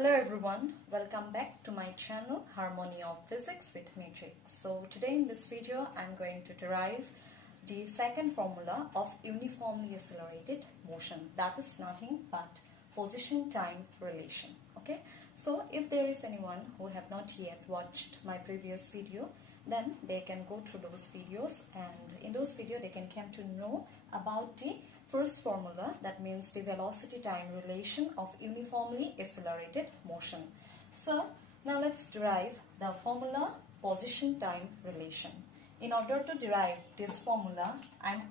Hello everyone, welcome back to my channel Harmony of Physics with Matrix. So today in this video I'm going to derive the second formula of uniformly accelerated motion, that is nothing but position time relation. Okay, so if there is anyone who have not yet watched my previous video, then they can go through those videos, and in those videos they can come to know about the first formula, that means the velocity time relation of uniformly accelerated motion. So now let's derive the formula position time relation. In order to derive this formula, I'm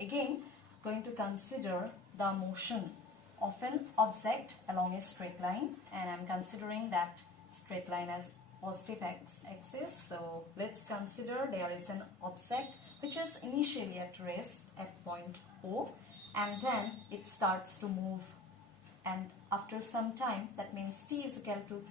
again going to consider the motion of an object along a straight line, and I'm considering that straight line as positive x-axis. So let's consider there is an object which is initially at rest at point O, and then it starts to move, and after some time, that means t is equal to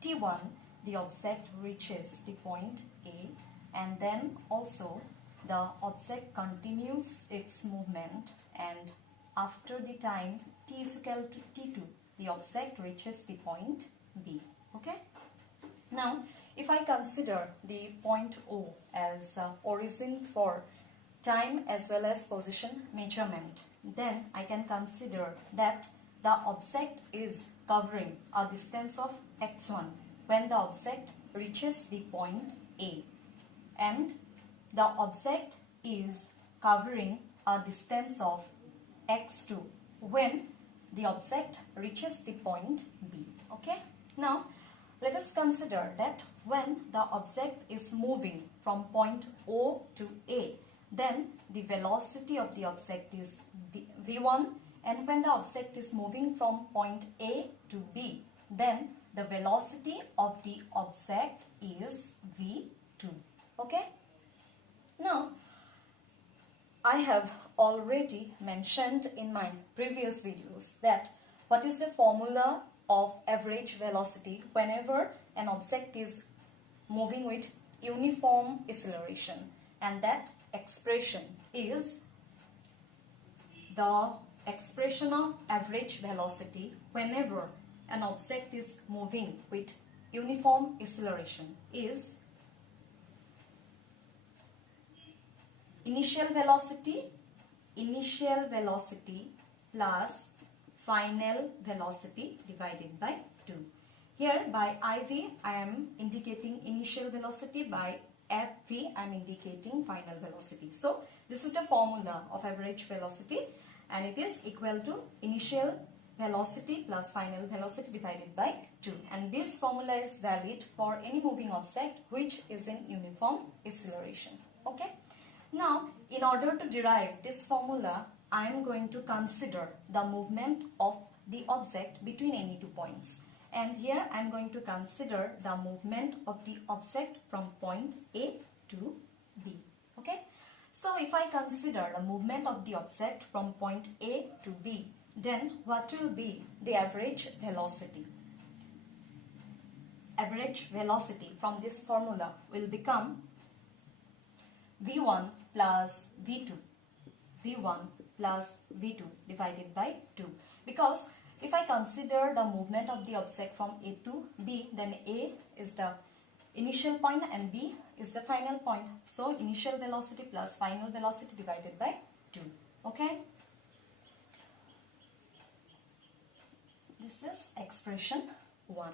t1, the object reaches the point A, and then also the object continues its movement, and after the time t is equal to t2, the object reaches the point B. Okay. Now, if I consider the point O as origin for time as well as position measurement, then I can consider that the object is covering a distance of x1 when the object reaches the point A, and the object is covering a distance of x2 when the object reaches the point B. Okay. Now, let us consider that when the object is moving from point O to A, then the velocity of the object is v1, and when the object is moving from point A to B, then the velocity of the object is v2. Okay. Now, I have already mentioned in my previous videos that what is the formula of average velocity whenever an object is moving with uniform acceleration, and that expression is the expression of average velocity whenever an object is moving with uniform acceleration is initial velocity plus final velocity divided by 2. Here by IV I am indicating initial velocity, by FV I am indicating final velocity. So this is the formula of average velocity, and it is equal to initial velocity plus final velocity divided by 2, and this formula is valid for any moving object which is in uniform acceleration. Okay. Now, in order to derive this formula, I am going to consider the movement of the object between any 2 points. And here I am going to consider the movement of the object from point A to B. Okay. So if I consider the movement of the object from point A to B, then what will be the average velocity? Average velocity from this formula will become v1 plus v2. v1 plus v2 divided by 2, because if I consider the movement of the object from A to B, then A is the initial point and B is the final point. So initial velocity plus final velocity divided by 2. Okay. This is expression 1.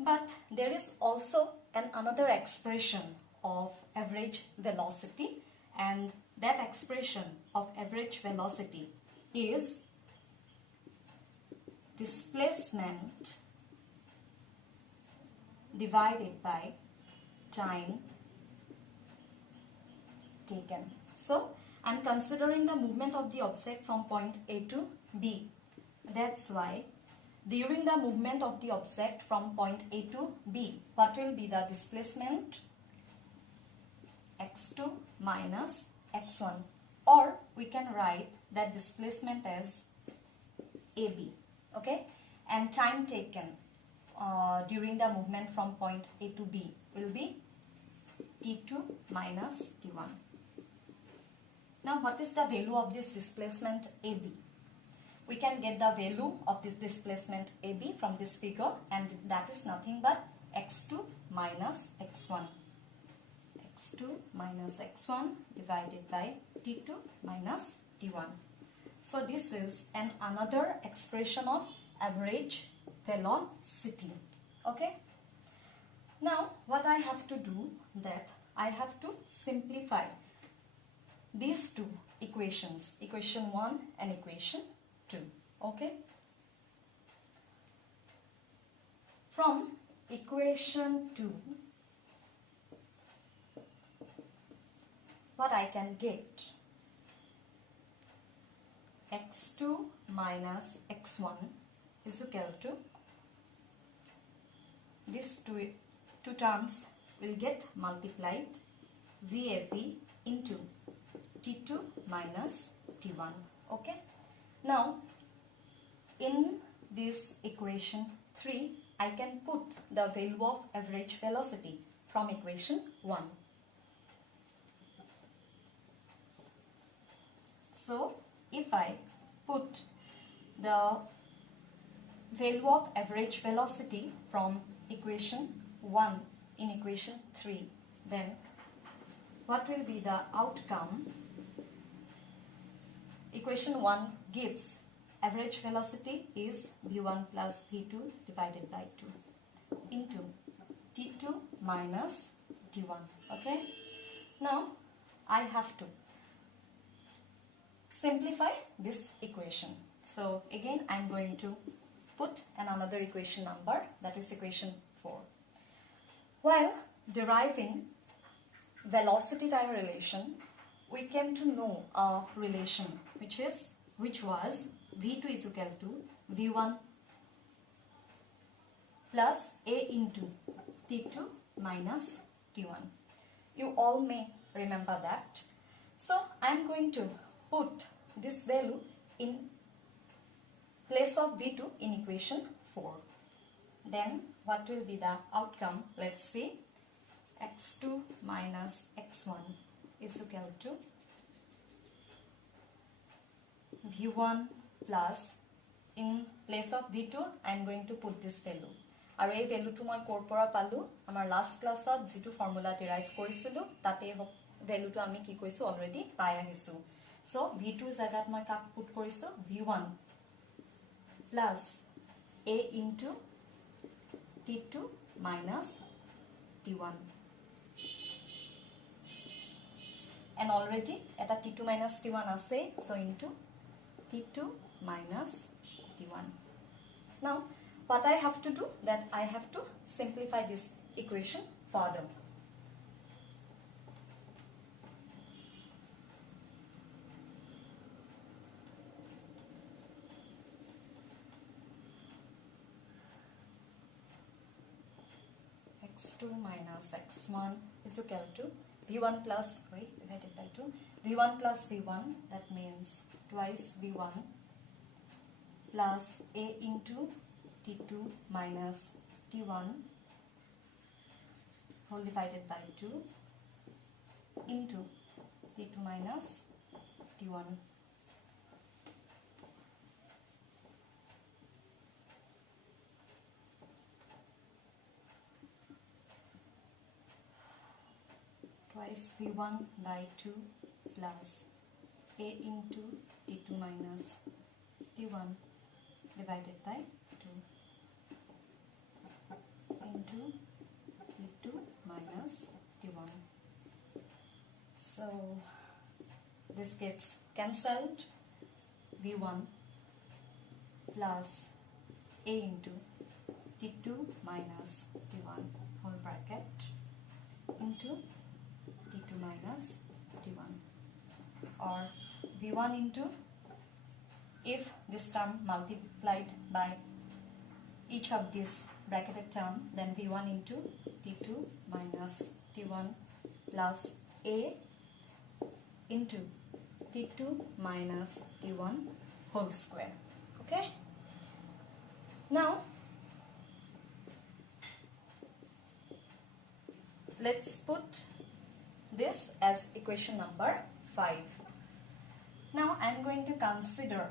But there is also another expression of average velocity, and that expression of average velocity is displacement divided by time taken. So I am considering the movement of the object from point A to B. That's why during the movement of the object from point A to B, what will be the displacement? x2 minus x1, or we can write that displacement as AB. Okay, and time taken during the movement from point A to B will be t2 minus t1. Now what is the value of this displacement AB? we can get the value of this displacement AB from this figure, and that is nothing but x2 minus x1. x2 minus x1 divided by t2 minus t1. So this is another expression of average velocity. Okay. Now what I have to do, that I have to simplify these two equations, equation 1 and equation 2. Okay. From equation 2, what I can get, x2 minus x1 is equal to, these two terms will get multiplied, VAV into T2 minus T1. Okay. Now in this equation 3, I can put the value of average velocity from equation 1. So if I put the value of average velocity from equation 1 in equation 3, then what will be the outcome? Equation 1 gives average velocity is v1 plus v2 divided by 2 into t2 minus t1. Okay. Now I have to simplify this equation. So again I am going to put another equation number, that is equation 4. While deriving velocity time relation, we came to know a relation which was v2 is equal to v1 plus a into t2 minus t1. You all may remember that. So I am going to put this value in place of v2 in equation 4. Then what will be the outcome? Let's see. x2 minus x1 is equal to v1 plus, in place of v2 I am going to put this value. আৰু এই ভ্যালুটো মই কোৰ পৰা পালো, আমাৰ last ক্লাছত যেটো formula ডেৰাইভ কৰিছিলো তাতে ভ্যালুটো আমি কি কৈছো অলৰেডি পাই আহিছো। সো v2 জায়গাত মই কাক পুট কৰিছো v1 plus a into t2 minus t1, and already eta t2 minus t1 ase, so into t2 minus t1. Now what I have to do, that I have to simplify this equation further. x2 minus x1 is equal to v1 plus, divided by 2, v1 plus v1, that means twice v1 plus a into t2 minus t1 whole divided by 2 into t2 minus t1. Twice v1 by 2 plus a into t2 minus t1 divided by 2 into t2 minus t1. So this gets cancelled, v1 plus a into t2 minus t1 whole bracket into t2 minus t1, or v1 into, if this term multiplied by each of these bracketed term, then v1 into t2 minus t1 plus a into t2 minus t1 whole square. Okay. Now let's put this as equation number 5. Now I am going to consider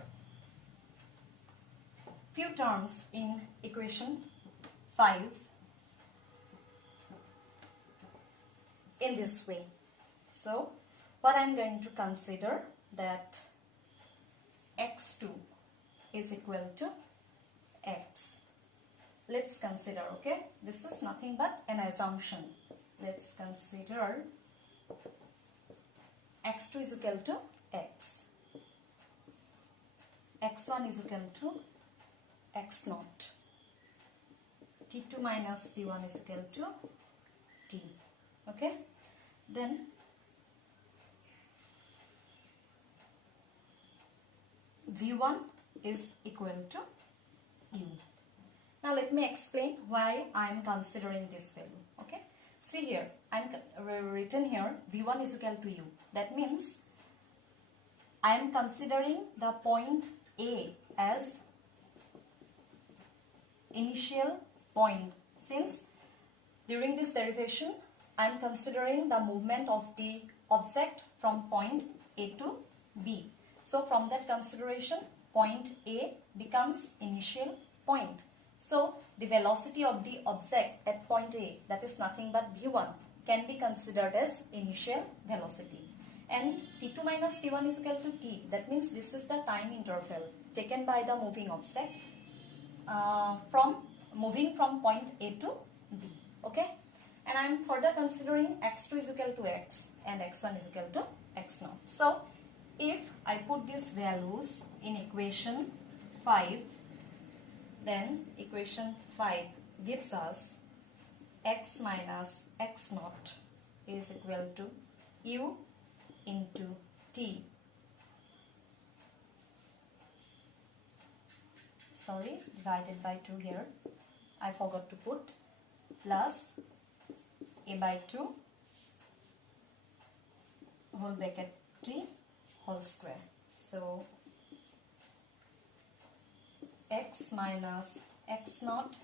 few terms in equation 5 in this way. So what I am going to consider that x2 is equal to x. Let's consider, okay, this is nothing but an assumption. Let's consider x2 is equal to x, x1 is equal to x naught, t2 minus t1 is equal to t. Okay, then v1 is equal to u. Now let me explain why I am considering this value. Okay, see here, I am written here v1 is equal to u. That means I am considering the point A as initial point, since during this derivation I am considering the movement of the object from point A to B. So from that consideration, point A becomes initial point. So the velocity of the object at point A, that is nothing but v1, can be considered as initial velocity. And t2 minus t1 is equal to t. That means this is the time interval taken by the moving object moving from point A to B. Okay, and I am further considering x2 is equal to x and x1 is equal to x naught. So if I put these values in equation 5, then equation 5 gives us x minus x naught is equal to u into t. Sorry, divided by 2 here. I forgot to put, plus a by 2 whole bracket 3 whole square. So x minus x naught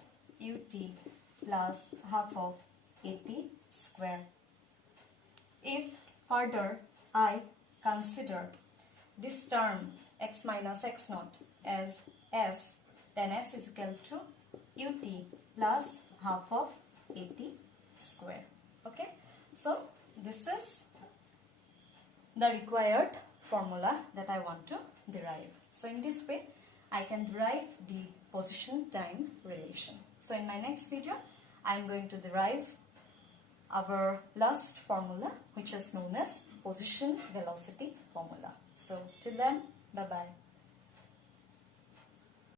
ut plus half of at square. If further I consider this term x minus x naught as s, then s is equal to ut plus half of at square. Okay, so this is the required formula that I want to derive. So in this way I can derive the position time relation. So in my next video I am going to derive our last formula, which is known as position velocity formula. So till then, bye bye.